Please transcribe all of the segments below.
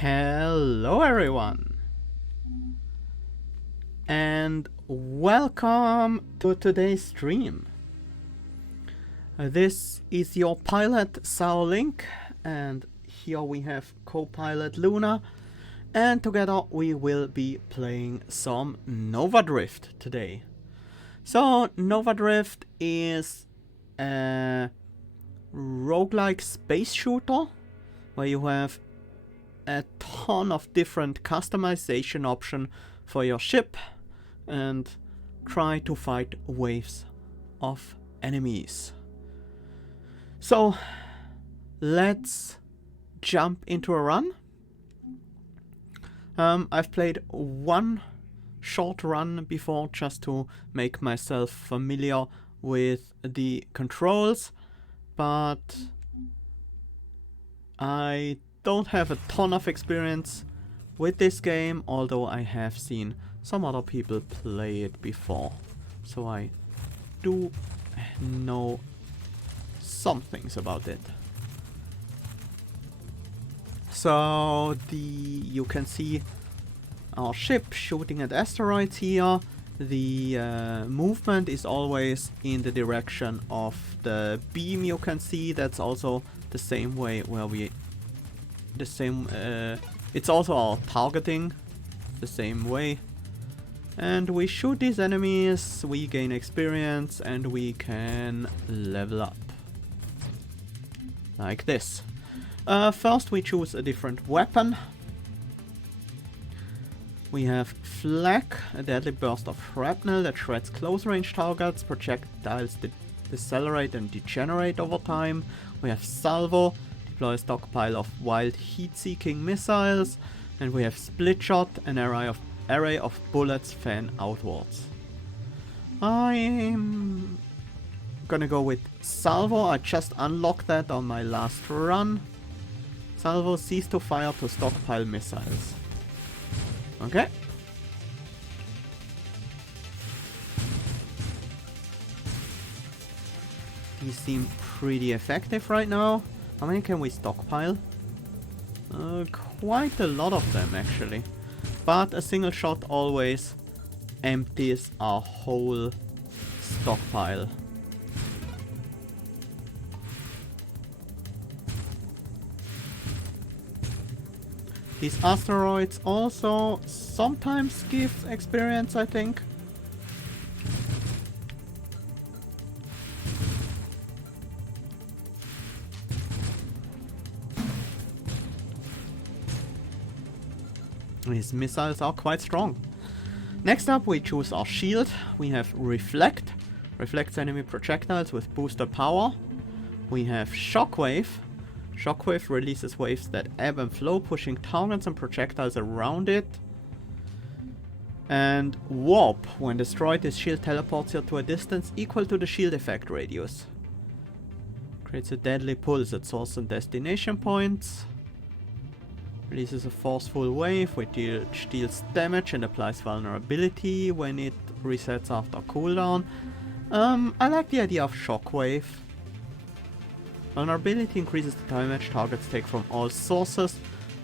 Hello everyone, and welcome to today's stream. This is your pilot Link, and here we have co-pilot Luna, and together we will be playing some Nova Drift today. So Nova Drift is a roguelike space shooter where you have a ton of different customization options for your ship and try to fight waves of enemies. So let's jump into a run. I've played one short run before just to make myself familiar with the controls, but I don't have a ton of experience with this game, although I have seen some other people play it before, so I do know some things about it. So you can see our ship shooting at asteroids here. The movement is always in the direction of the beam. You can see that's also the same way where we it's also our targeting the same way, and we shoot these enemies, we gain experience, and we can level up like this. First we choose a different weapon. We have Flak, a deadly burst of shrapnel that shreds close range targets. Projectiles decelerate and degenerate over time. We have Salvo, deploy a stockpile of wild heat-seeking missiles, and we have Split Shot, an array of bullets fan outwards. I'm gonna go with Salvo. I just unlocked that on my last run. Salvo, cease to fire to stockpile missiles. Okay. These seem pretty effective right now. How many can we stockpile? Quite a lot of them actually. But a single shot always empties our whole stockpile. These asteroids also sometimes give experience, I think. These missiles are quite strong. Next up we choose our shield. We have Reflect. Reflects enemy projectiles with booster power. We have Shockwave. Shockwave releases waves that ebb and flow, pushing targets and projectiles around it. And Warp. When destroyed, this shield teleports you to a distance equal to the shield effect radius. Creates a deadly pulse at source and destination points. Releases a forceful wave which deals damage and applies vulnerability when it resets after cooldown. I like the idea of Shockwave. Vulnerability increases the damage targets take from all sources.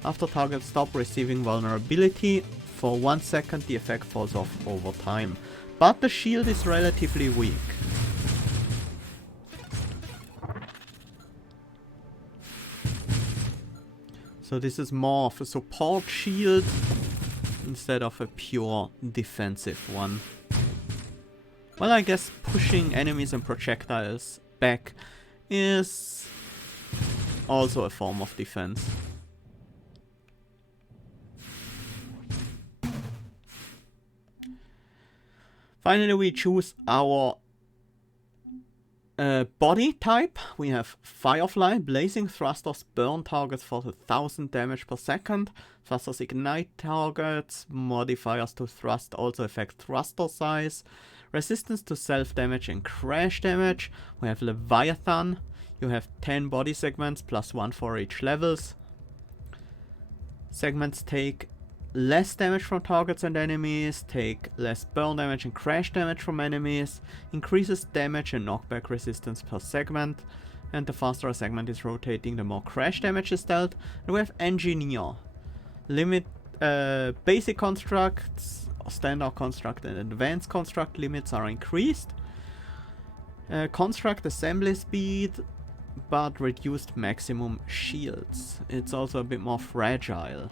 After targets stop receiving vulnerability, for 1 second the effect falls off over time. But the shield is relatively weak. So this is more of a support shield instead of a pure defensive one. Well, I guess pushing enemies and projectiles back is also a form of defense. Finally, we choose our body type. We have Firefly. Blazing thrusters burn targets for 1000 damage per second. Thrusters ignite targets. Modifiers to thrust also affect thruster size. Resistance to self-damage and crash damage. We have Leviathan. You have 10 body segments plus 1 for each levels. Segments take less damage from targets and enemies, take less burn damage and crash damage from enemies, increases damage and knockback resistance per segment, and the faster a segment is rotating, the more crash damage is dealt. And we have Engineer. Limit basic constructs, standard construct and advanced construct limits are increased. Construct assembly speed, but reduced maximum shields. It's also a bit more fragile.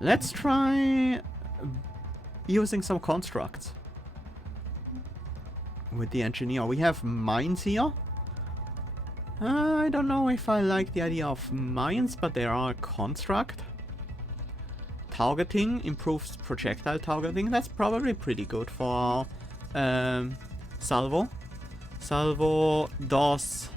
Let's try using some constructs with the engineer. We have mines here. I don't know if I like the idea of mines, but there are a construct. Targeting improves projectile targeting. That's probably pretty good for Salvo. Salvo does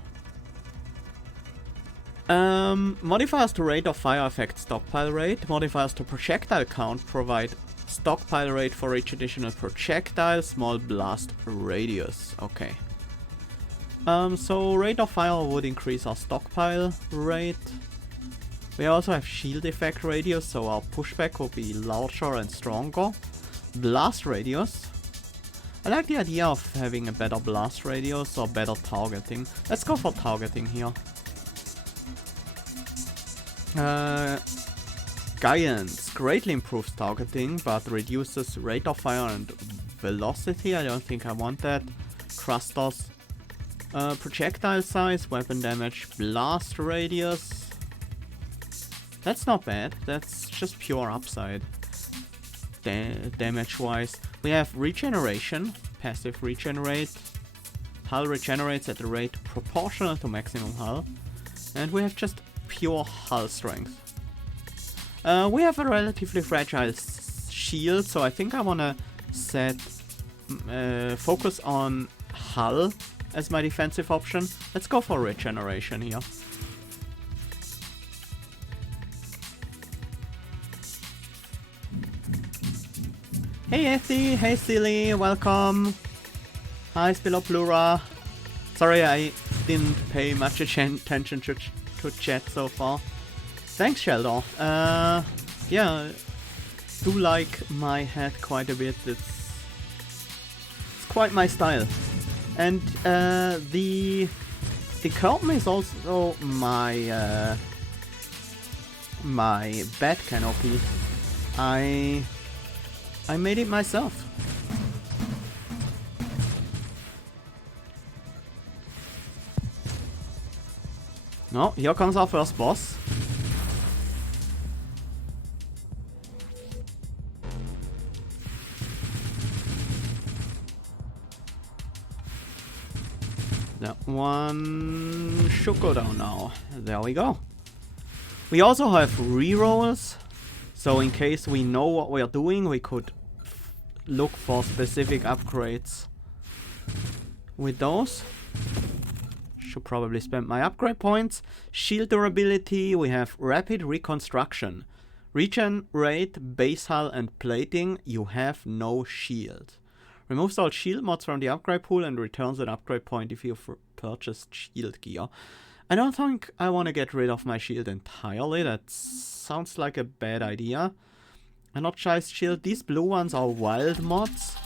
modifiers to rate of fire affect stockpile rate. Modifiers to projectile count provide stockpile rate for each additional projectile. Small blast radius. Okay. So rate of fire would increase our stockpile rate. We also have shield effect radius, so our pushback will be larger and stronger. Blast radius. I like the idea of having a better blast radius or better targeting. Let's go for targeting here. Guidance greatly improves targeting, but reduces rate of fire and velocity. I don't think I want that. Thrusters. Projectile size, weapon damage, blast radius. That's not bad. That's just pure upside. Damage-wise. We have regeneration. Passive regenerate. Hull regenerates at a rate proportional to maximum hull. And we have just pure hull strength. We have a relatively fragile shield, so I think I want to set focus on hull as my defensive option. Let's go for regeneration here. Hey Ethy, hey Silly, welcome. Hi Spiloplura. Sorry I didn't pay much attention to chat so far. Thanks Sheldon. Yeah, do like my hat quite a bit. It's quite my style. And the curtain is also my my bed canopy. I made it myself. No, here comes our first boss. That one should go down now. There we go. We also have rerolls. So in case we know what we are doing, we could look for specific upgrades with those. Should probably spend my upgrade points. Shield durability, we have rapid reconstruction. Regen rate, base hull and plating, you have no shield. Removes all shield mods from the upgrade pool and returns an upgrade point if you've purchased shield gear. I don't think I want to get rid of my shield entirely. That sounds like a bad idea. Energized shield. These blue ones are wild mods.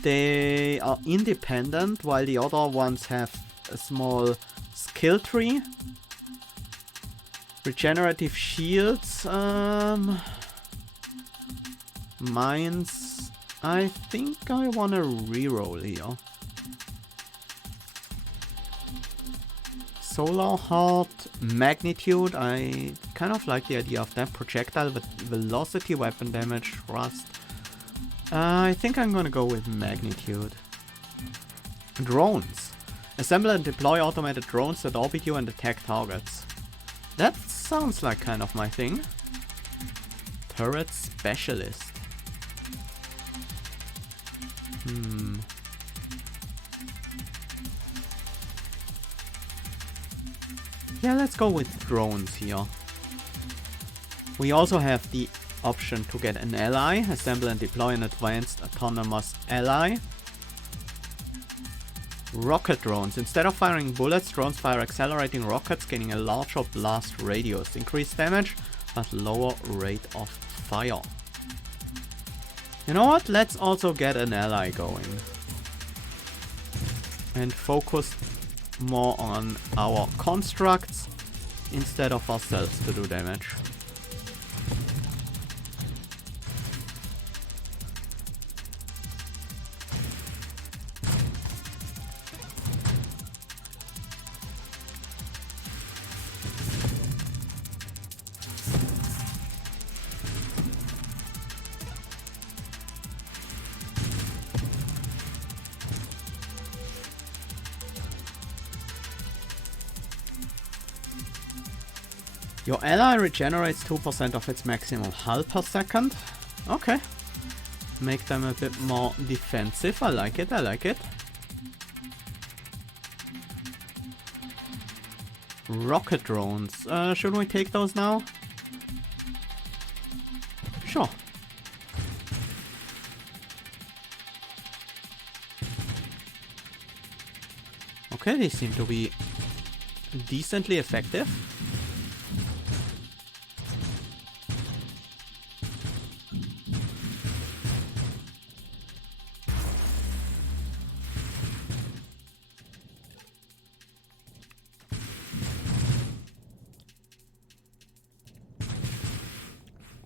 They are independent, while the other ones have a small skill tree. Regenerative shields. Mines. I think I want to reroll here. Solar Heart, Magnitude, I kind of like the idea of that. Projectile velocity, weapon damage, thrust. I think I'm gonna go with Magnitude. Drones. Assemble and deploy automated drones that orbit you and attack targets. That sounds like kind of my thing. Turret Specialist. Yeah, let's go with drones here. We also have the option to get an ally, assemble and deploy an advanced autonomous ally. Rocket drones. Instead of firing bullets, drones fire accelerating rockets, gaining a larger blast radius. Increased damage, but lower rate of fire. You know what? Let's also get an ally going. And focus more on our constructs instead of ourselves to do damage. Your ally regenerates 2% of its maximum hull per second. Okay. Make them a bit more defensive. I like it, I like it. Rocket drones. Should we take those now? Sure. Okay, they seem to be decently effective.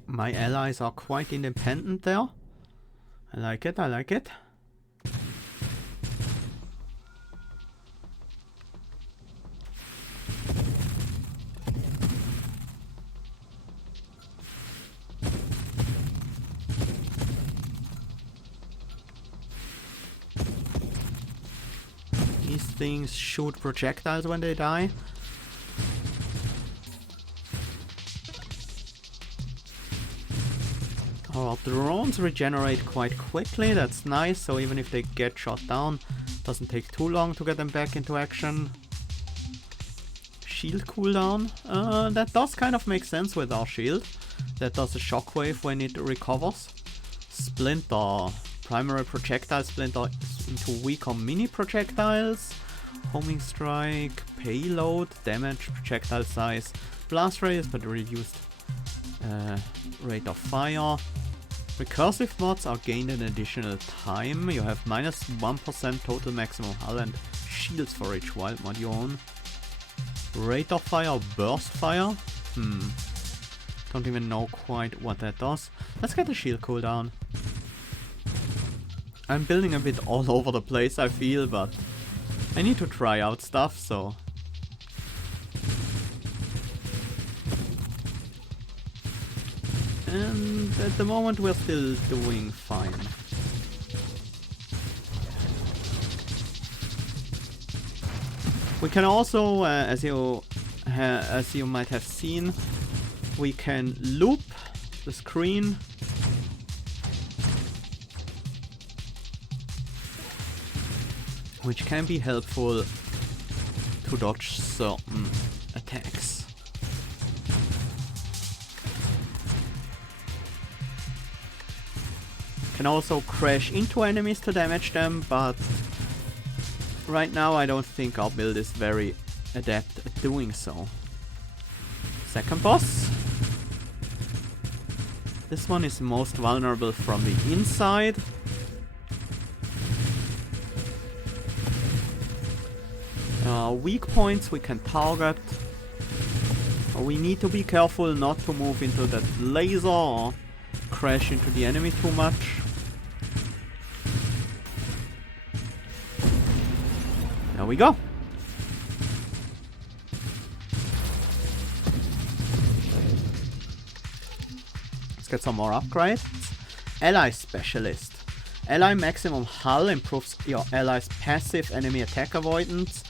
My allies are quite independent there. I like it, I like it. These things shoot projectiles when they die. Our drones regenerate quite quickly, that's nice, so even if they get shot down, doesn't take too long to get them back into action. Shield cooldown, that does kind of make sense with our shield. That does a shockwave when it recovers. Splinter, primary projectile splinter into weaker mini projectiles. Homing strike, payload, damage, projectile size, blast radius but reduced rate of fire. Recursive mods are gained an additional time. You have minus 1% total maximum hull and shields for each wild mod you own. Rate of fire, burst fire? Don't even know quite what that does. Let's get the shield cooldown. I'm building a bit all over the place, I feel, but I need to try out stuff, so... And at the moment we're still doing fine. We can also, as you might have seen, we can loop the screen. Which can be helpful to dodge certain attacks. Can also crash into enemies to damage them, but right now I don't think our build is very adept at doing so. Second boss. This one is most vulnerable from the inside. Weak points we can target. We need to be careful not to move into that laser or crash into the enemy too much. There we go. Let's get some more upgrades. Ally Specialist. Ally maximum hull improves your ally's passive enemy attack avoidance.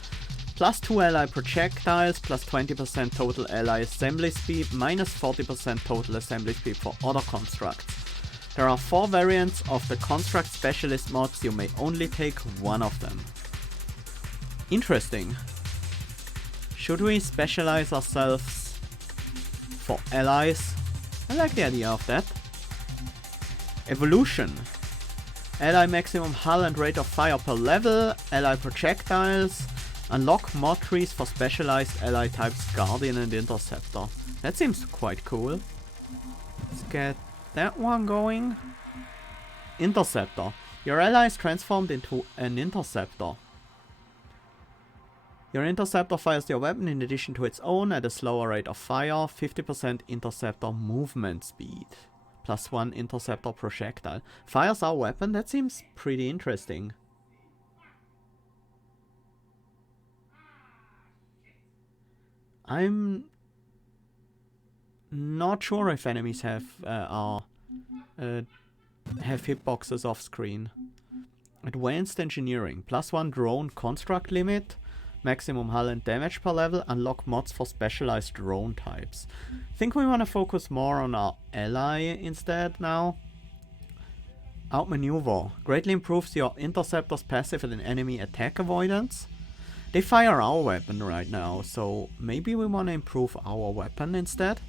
Plus 2 ally projectiles, plus 20% total ally assembly speed, minus 40% total assembly speed for other constructs. There are 4 variants of the construct specialist mods, you may only take one of them. Interesting. Should we specialize ourselves for allies? I like the idea of that. Evolution. Ally maximum hull and rate of fire per level, ally projectiles. Unlock mod trees for specialized ally types Guardian and Interceptor. That seems quite cool. Let's get that one going. Interceptor. Your ally is transformed into an interceptor. Your interceptor fires your weapon in addition to its own at a slower rate of fire, 50% interceptor movement speed. +1 interceptor projectile. Fires our weapon? That seems pretty interesting. I'm not sure if enemies have hitboxes off screen. Advanced engineering. +1 drone construct limit. Maximum hull and damage per level. Unlock mods for specialized drone types. I think we want to focus more on our ally instead now. Outmaneuver. Greatly improves your interceptor's passive and enemy attack avoidance. They fire our weapon right now, so maybe we want to improve our weapon instead.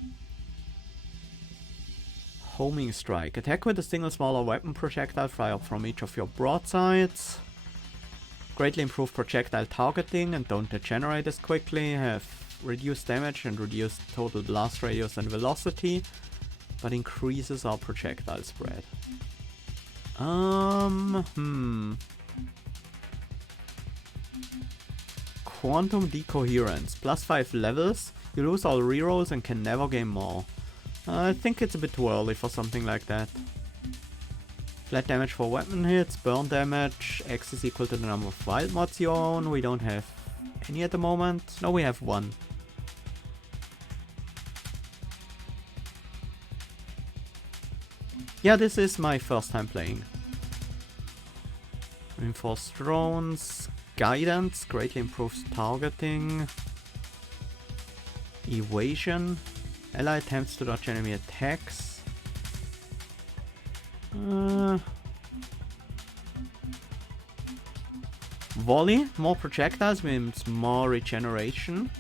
Homing strike. Attack with a single smaller weapon projectile fired from each of your broadsides. Greatly improve projectile targeting and don't degenerate as quickly. Have reduced damage and reduced total blast radius and velocity, but increases our projectile spread. Quantum decoherence. +5 levels. You lose all rerolls and can never gain more. I think it's a bit too early for something like that. Flat damage for weapon hits, burn damage, X is equal to the number of wild mods you own. We don't have any at the moment. No, we have one. Yeah, this is my first time playing. Reinforced drones, guidance, greatly improves targeting, evasion. Ally attempts to dodge enemy attacks. Volley, more projectiles means more regeneration.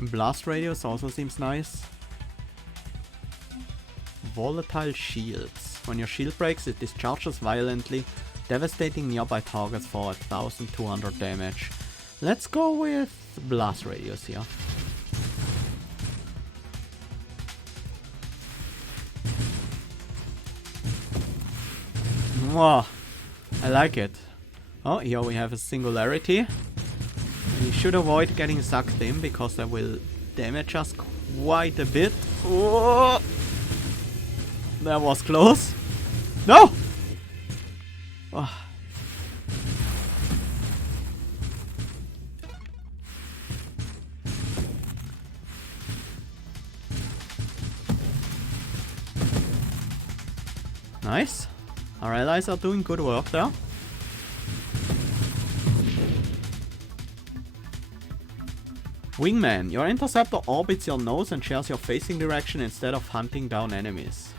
Blast radius also seems nice. Volatile shields. When your shield breaks, it discharges violently, devastating nearby targets for 1200 damage. Let's go with blast radius here. Wow, I like it. Oh, here we have a singularity. We should avoid getting sucked in because that will damage us quite a bit. Oh, that was close. No! Oh. Nice. Our allies are doing good work there. Wingman. Your interceptor orbits your nose and shares your facing direction instead of hunting down enemies.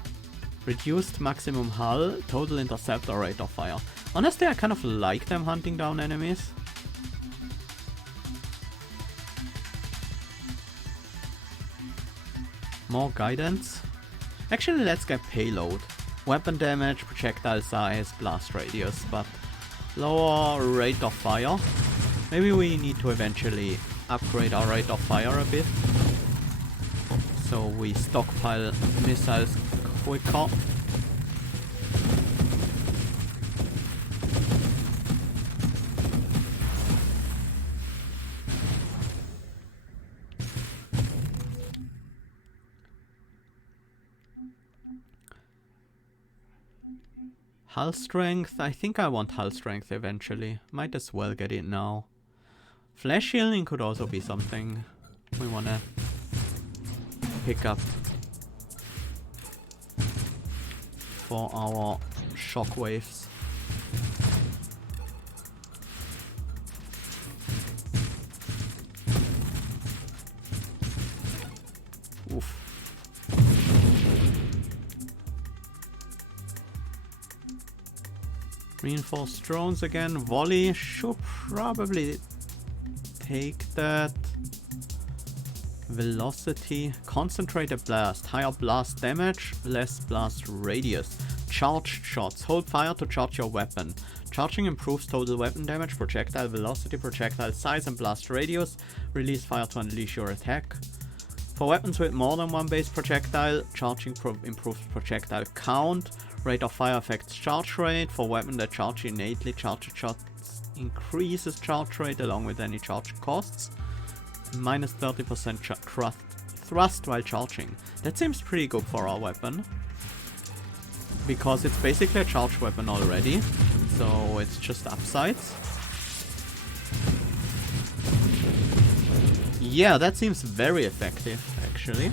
Reduced maximum hull, total interceptor rate of fire. Honestly, I kind of like them hunting down enemies. More guidance. Actually, let's get payload. Weapon damage, projectile size, blast radius, but lower rate of fire. Maybe we need to eventually upgrade our rate of fire a bit, so we stockpile missiles quicker. Hull strength, I think I want hull strength eventually. Might as well get it now. Flash healing could also be something we wanna pick up for our shockwaves. Oof. Reinforced drones again. Volley should probably take that. Velocity. Concentrated blast. Higher blast damage, less blast radius. Charged shots. Hold fire to charge your weapon. Charging improves total weapon damage, projectile velocity, projectile size and blast radius. Release fire to unleash your attack. For weapons with more than one base projectile, charging improves projectile count. Rate of fire affects charge rate. For weapon that charge innately, charged shots increases charge rate along with any charge costs. Minus 30% thrust while charging. That seems pretty good for our weapon. Because it's basically a charged weapon already. So it's just upsides. Yeah, that seems very effective, actually.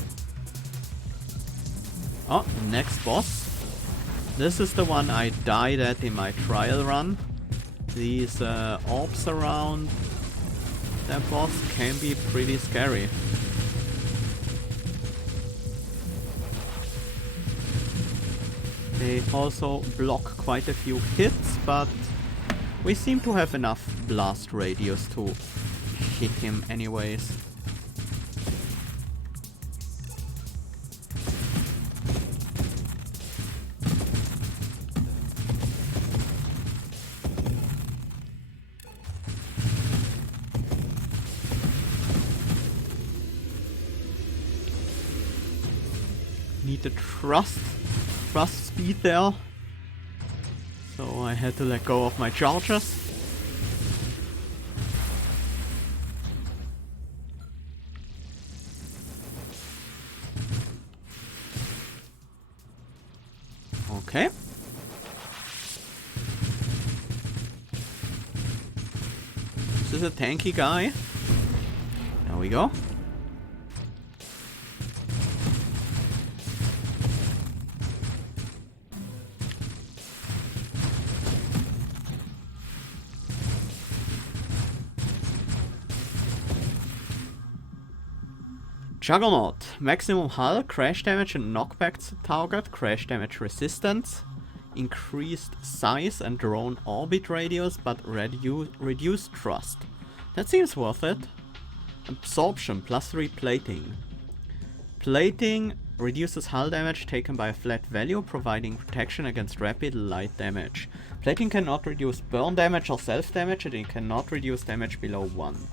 Oh, next boss. This is the one I died at in my trial run. These orbs around that boss can be pretty scary. They also block quite a few hits, but we seem to have enough blast radius to hit him anyways. Need the thrust speed there. So I had to let go of my charges. Okay. This is a tanky guy. There we go. Juggernaut. Maximum hull, crash damage and knockback to target, crash damage resistance, increased size and drone orbit radius, but reduced thrust. That seems worth it. Absorption, +3 plating. Plating reduces hull damage taken by a flat value, providing protection against rapid light damage. Plating cannot reduce burn damage or self-damage, and it cannot reduce damage below 1.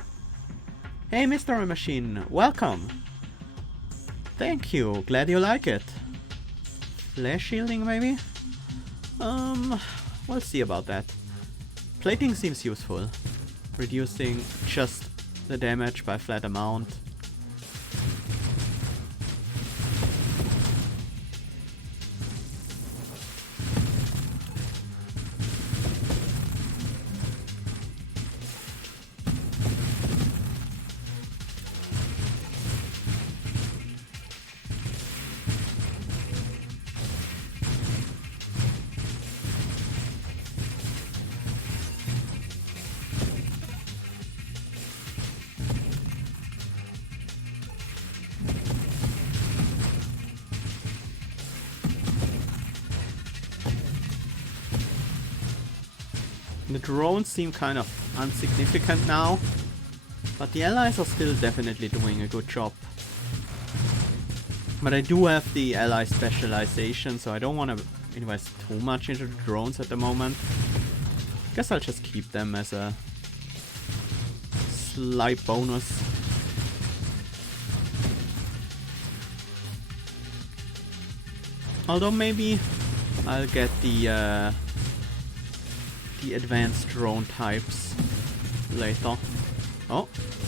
Hey Mystery Machine, welcome! Thank you, glad you like it. Flash shielding maybe? We'll see about that. Plating seems useful. Reducing just the damage by flat amount. The drones seem kind of insignificant now, but the allies are still definitely doing a good job. But I do have the ally specialization, so I don't want to invest too much into the drones at the moment. Guess I'll just keep them as a slight bonus. Although maybe I'll get the advanced drone types later. Oh,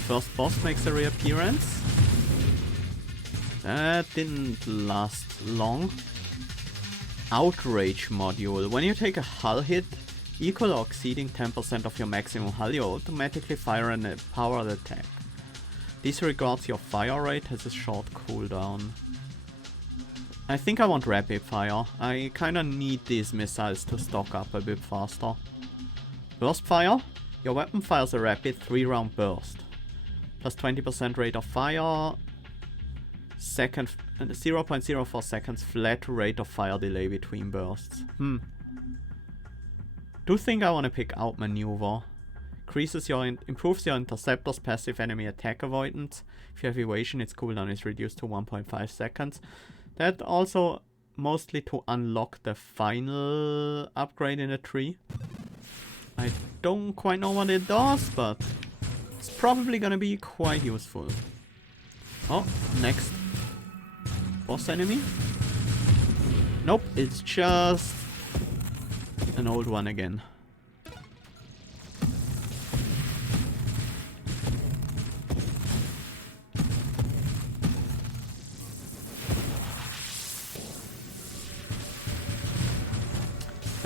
first boss makes a reappearance. That didn't last long. Outrage module. When you take a hull hit equal or exceeding 10% of your maximum hull, you automatically fire an powered attack. Disregards your fire rate, has a short cooldown. I think I want rapid fire. I kinda need these missiles to stock up a bit faster. Burst fire. Your weapon fires a rapid 3-round burst. Plus 20% rate of fire. 0.04 seconds flat rate of fire delay between bursts. Do think I want to pick out maneuver. Improves your interceptor's passive enemy attack avoidance. If you have evasion, its cooldown is reduced to 1.5 seconds. That also mostly to unlock the final upgrade in the tree. I don't quite know what it does, but it's probably gonna be quite useful. Oh, next boss enemy? Nope, it's just an old one again.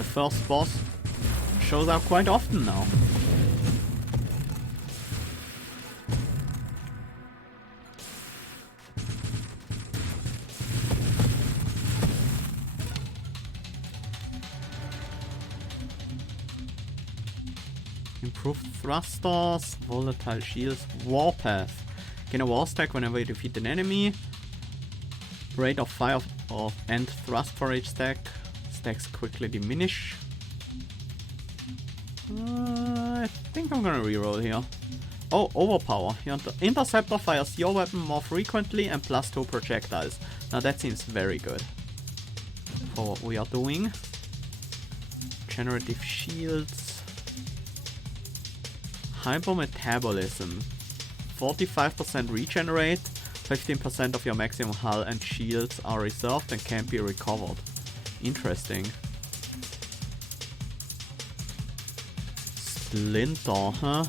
first boss shows up quite often now. Improved thrusters, volatile shields, warpath. Gain a war stack whenever you defeat an enemy. Rate of fire and thrust for each stack. Stacks quickly diminish. I think I'm gonna reroll here. Oh, overpower. Your interceptor fires your weapon more frequently and +2 projectiles. Now that seems very good for what we are doing. Generative shields. Hypermetabolism. 45% regenerate. 15% of your maximum hull and shields are reserved and can't be recovered. Interesting. Splinter, huh?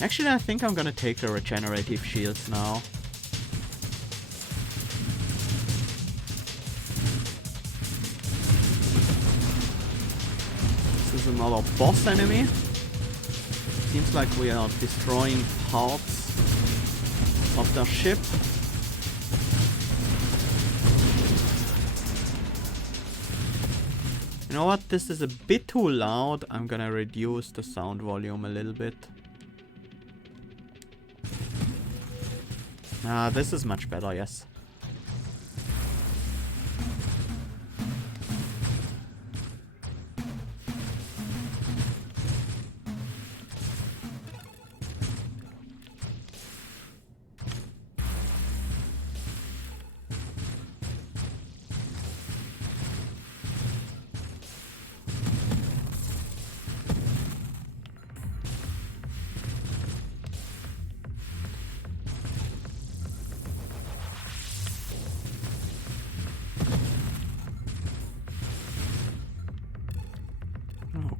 Actually, I think I'm gonna take the regenerative shields now. This is another boss enemy. Seems like we are destroying parts of their ship. You know what? This is a bit too loud. I'm gonna reduce the sound volume a little bit. Ah, this is much better, yes.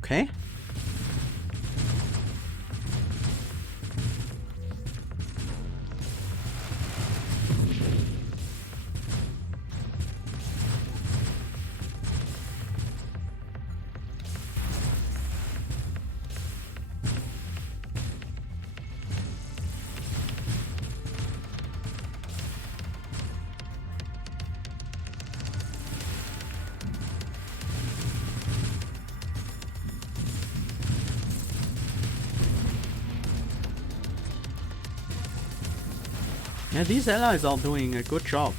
Okay. Yeah, these allies are doing a good job.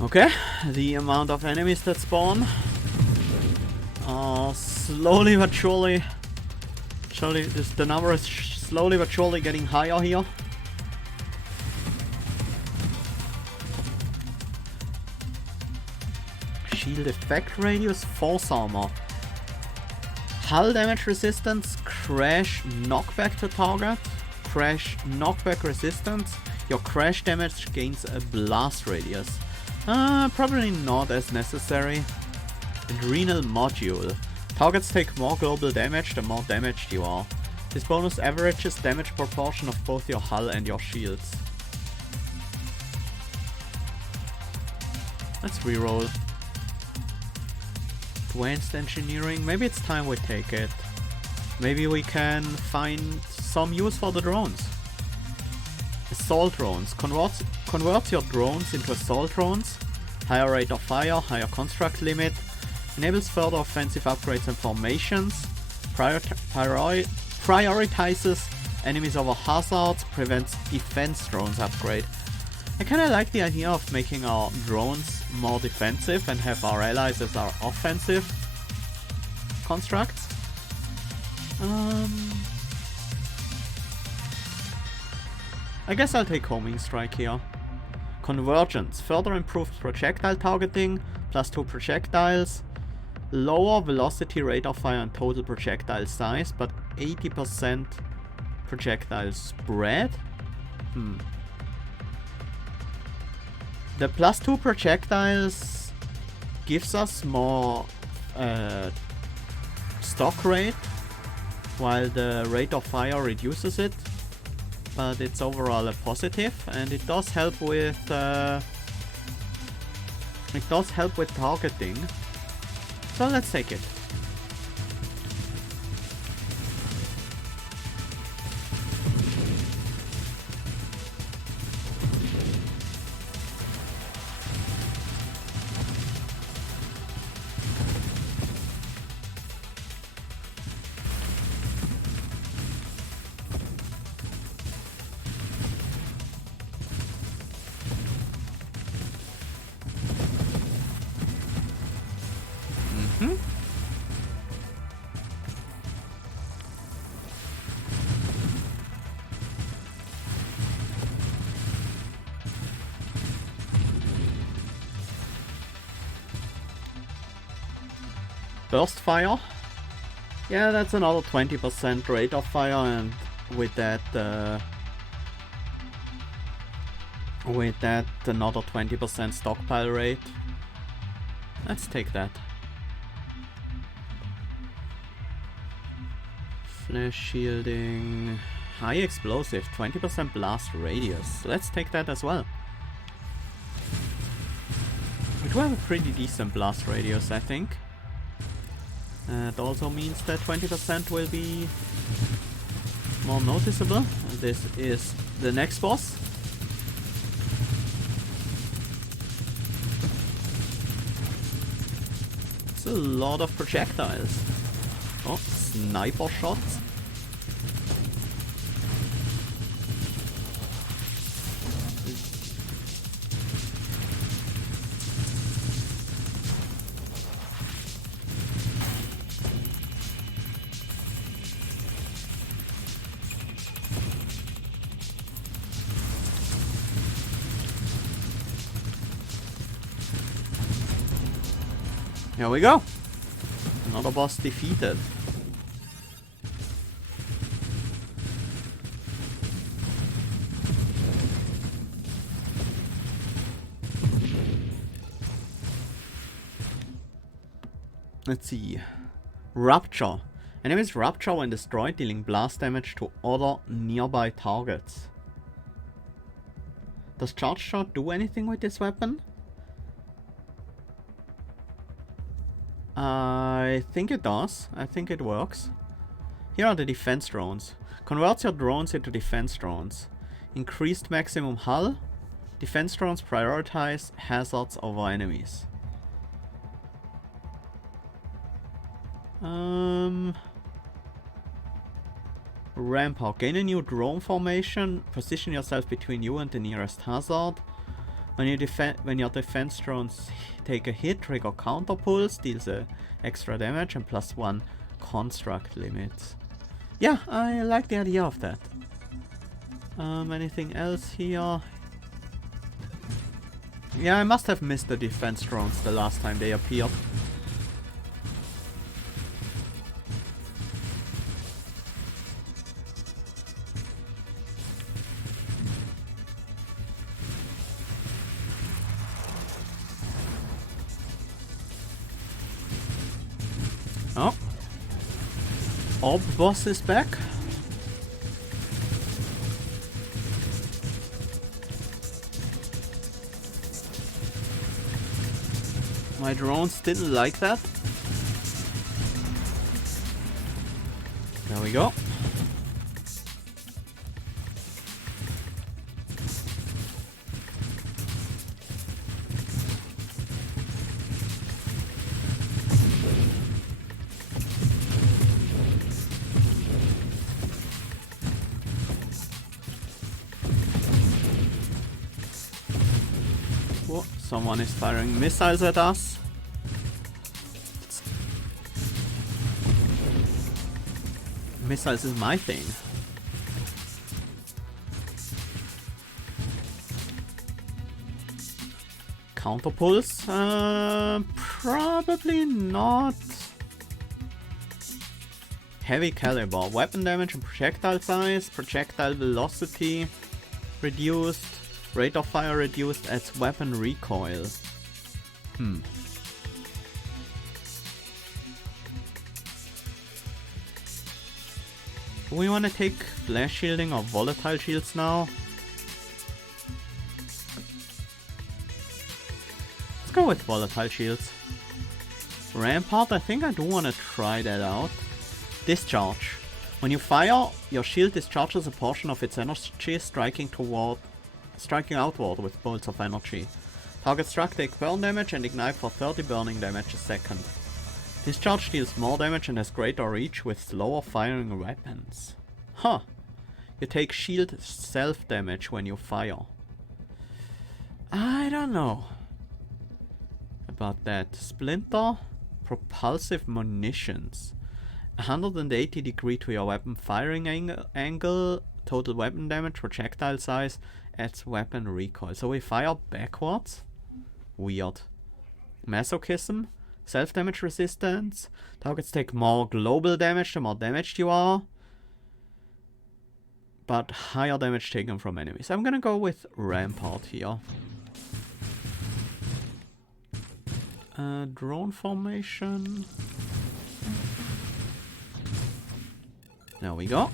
Okay, the amount of enemies that spawn are slowly but surely, the number is slowly but surely getting higher here. Shield effect radius, force armor. Hull damage resistance, crash knockback to target, crash knockback resistance. Your crash damage gains a blast radius. Probably not as necessary. Adrenal module. Targets take more global damage the more damaged you are. This bonus averages damage proportion of both your hull and your shields. Let's reroll. Advanced engineering. Maybe it's time we take it. Maybe we can find some use for the drones. Assault drones. Converts your drones into assault drones. Higher rate of fire, higher construct limit. Enables further offensive upgrades and formations. Prioritizes enemies over hazards. Prevents defense drones upgrade. I kinda like the idea of making our drones more defensive and have our allies as our offensive constructs. I guess I'll take homing strike here. Convergence. Further improved projectile targeting. +2 projectiles. lower velocity, rate of fire, and total projectile size, but 80% projectile spread. The +2 projectiles gives us more stock rate, while the rate of fire reduces it. But it's overall a positive, and it does help with targeting. So let's take it. Burst fire. Yeah, that's another 20% rate of fire, and with that another 20% stockpile rate. Let's take that. Flash shielding. High explosive, 20% blast radius. Let's take that as well. We do have a pretty decent blast radius, I think. It also means that 20% will be more noticeable. This is the next boss. It's a lot of projectiles. Oh, sniper shots. Here we go. Another boss defeated. Let's see. Rupture. Enemies rupture when destroyed, dealing blast damage to other nearby targets. Does charge shot do anything with this weapon? I think it does. I think it works. Here are the defense drones. Converts your drones into defense drones. Increased maximum hull. Defense drones prioritize hazards over enemies. Rampart. Gain a new drone formation. Position yourself between you and the nearest hazard. When your defense drones take a hit, trigger counter pulse, deals extra damage and +1 construct limits. Yeah, I like the idea of that. Anything else here? Yeah, I must have missed the defense drones the last time they appeared. Oh. Orb boss is back. My drones didn't like that. There we go. Whoa, someone is firing missiles at us. Missiles is my thing. Counter pulse? Probably not. Heavy caliber. Weapon damage and projectile size. Projectile velocity reduced. Rate of fire reduced. Adds weapon recoil. Do we want to take blast shielding or volatile shields now? Let's go with volatile shields. Rampart, I think I do want to try that out. Discharge. When you fire, your shield discharges a portion of its energy, striking outward with bolts of energy. Target struck take burn damage and ignite for 30 burning damage a second. Discharge deals more damage and has greater reach with slower firing weapons. Huh. You take shield self damage when you fire. I don't know about that. Splinter. Propulsive munitions. 180 degree to your weapon firing angle. Total weapon damage. Projectile size. Adds weapon recoil. So we fire backwards. Weird. Masochism. Self-damage resistance. Targets take more global damage the more damaged you are. But higher damage taken from enemies. I'm gonna go with Rampart here. Drone formation. There we go.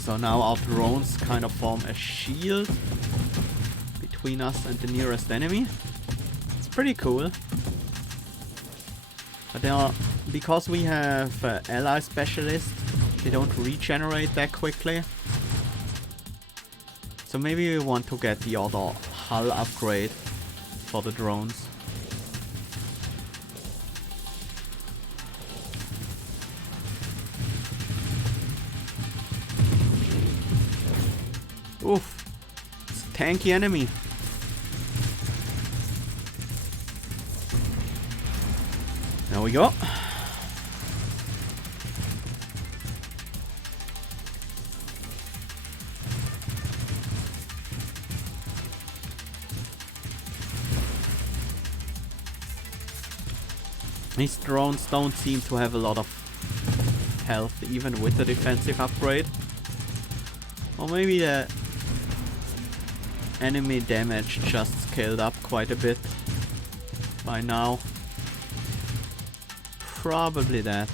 So now our drones kind of form a shield between us and the nearest enemy. It's pretty cool. But because we have ally specialist, they don't regenerate that quickly. So maybe we want to get the other hull upgrade for the drones. Oof. It's a tanky enemy. There we go. These drones don't seem to have a lot of health even with the defensive upgrade. Or maybe the enemy damage just scaled up quite a bit by now. Probably that.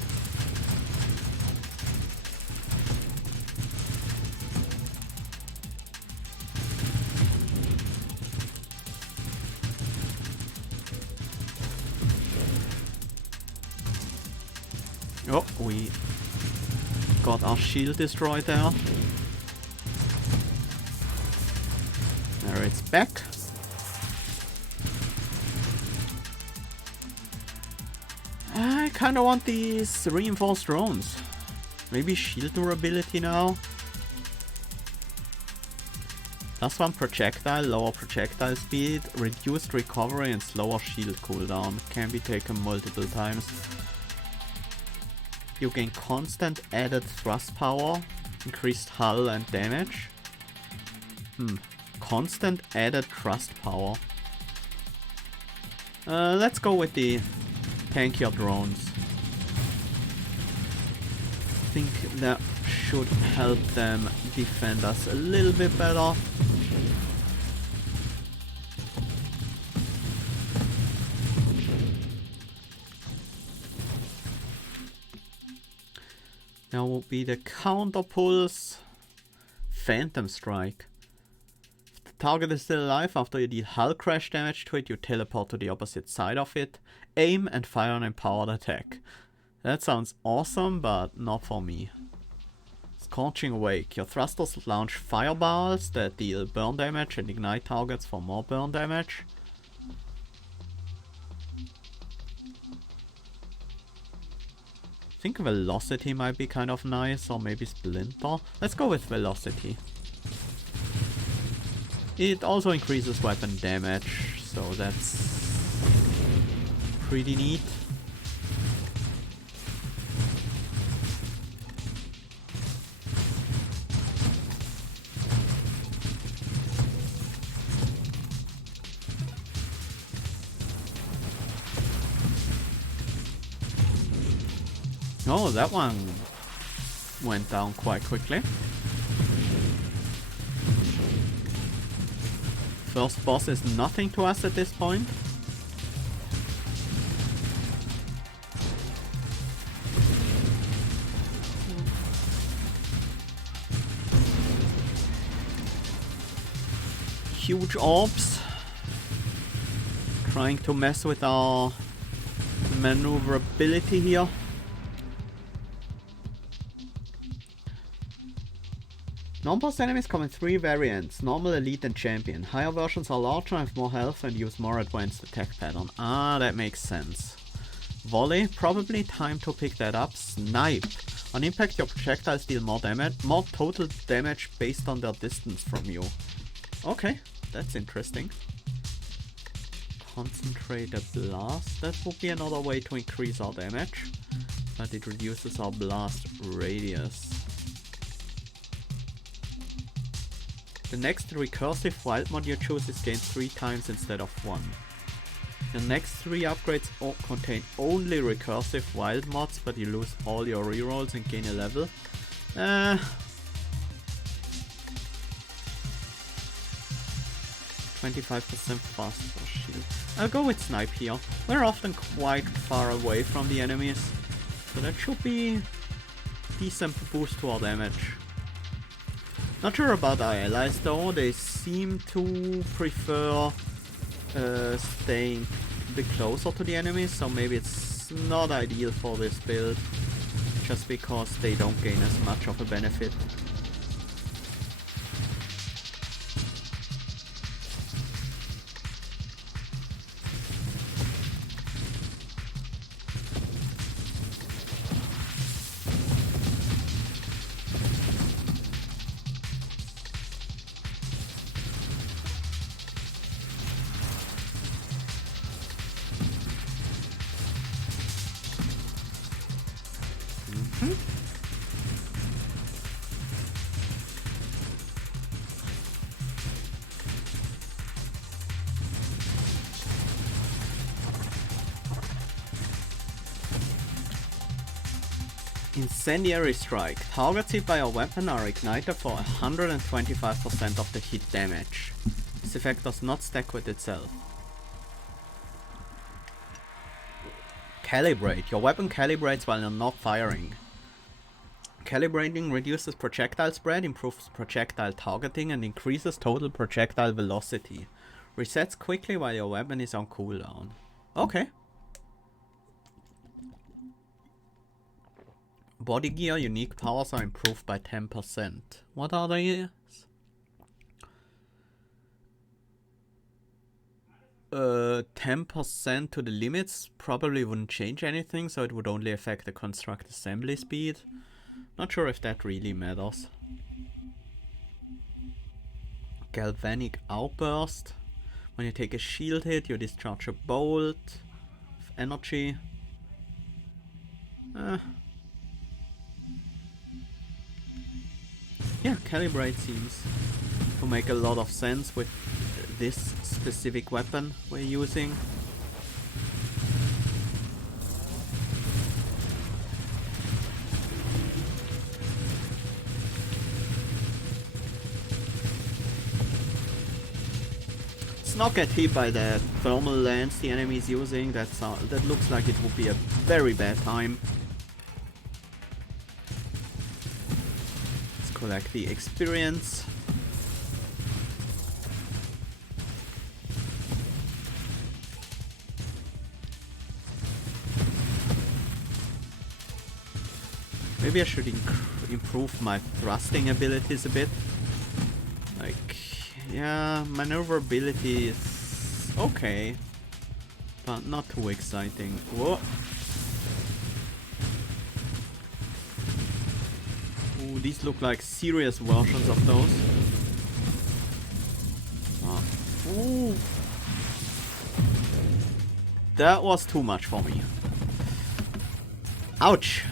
Oh, we got our shield destroyed there. There it's back. I kinda want these reinforced drones. Maybe shield durability now. Plus one projectile, lower projectile speed, reduced recovery and slower shield cooldown. Can be taken multiple times. You gain constant added thrust power, increased hull and damage. Constant added thrust power. Let's go with the tankier drones. I think that should help them defend us a little bit better. Now will be the counter pulse. Phantom strike. If the target is still alive after you deal hull crash damage to it, you teleport to the opposite side of it. Aim and fire an empowered attack. That sounds awesome, but not for me. Scorching Wake. Your thrusters launch fireballs that deal burn damage and ignite targets for more burn damage. I think Velocity might be kind of nice, or maybe Splinter. Let's go with Velocity. It also increases weapon damage, so that's pretty neat. Oh, that one went down quite quickly. First boss is nothing to us at this point. Huge orbs. Trying to mess with our maneuverability here. Non-boss enemies come in 3 variants, normal, elite and champion. Higher versions are larger, have more health and use more advanced attack pattern. Ah, that makes sense. Volley, probably time to pick that up. Snipe. On impact your projectiles deal more damage, more total damage based on their distance from you. Okay, that's interesting. Concentrated blast, that would be another way to increase our damage, but it reduces our blast radius. The next recursive wild mod you choose is gained 3 times instead of 1. The next 3 upgrades contain only recursive wild mods, but you lose all your rerolls and gain a level. 25% faster shield. I'll go with Snipe here. We're often quite far away from the enemies, so that should be decent boost to our damage. Not sure about our allies though, they seem to prefer staying a bit closer to the enemies, so maybe it's not ideal for this build, just because they don't gain as much of a benefit. Incendiary Strike. Targets hit by a weapon are ignited for 125% of the hit damage. This effect does not stack with itself. Calibrate. Your weapon calibrates while you're not firing. Calibrating reduces projectile spread, improves projectile targeting, and increases total projectile velocity. Resets quickly while your weapon is on cooldown. Okay. Body gear unique powers are improved by 10%. What are they? 10% to the limits probably wouldn't change anything, so it would only affect the construct assembly speed. Not sure if that really matters. Galvanic Outburst. When you take a shield hit, you discharge a bolt of energy. Yeah, Calibrate seems to make a lot of sense with this specific weapon we're using. Let's not get hit by the thermal lance the enemy is using. That looks like it would be a very bad time. Collect the experience. Maybe I should improve my thrusting abilities a bit. Like, yeah, maneuverability is okay, but not too exciting. Whoa. These look like serious versions of those. Ooh. That was too much for me. Ouch!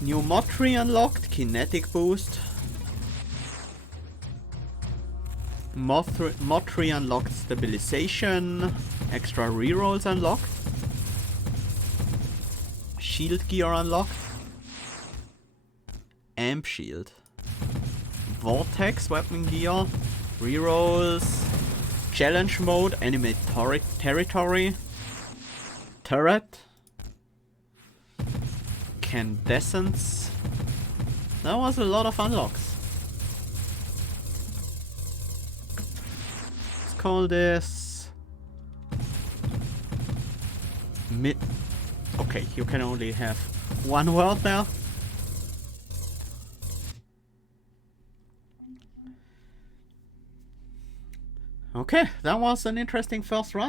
New mod tree unlocked, kinetic boost. Mod tree unlocked, stabilization. Extra rerolls unlocked. shield gear unlocked. Amp shield. Vortex weapon gear. Rerolls. Challenge mode. Enemy territory. Turret. Incandescence. That was a lot of unlocks. Let's call this mid. Okay, you can only have one world now. Okay, that was an interesting first run.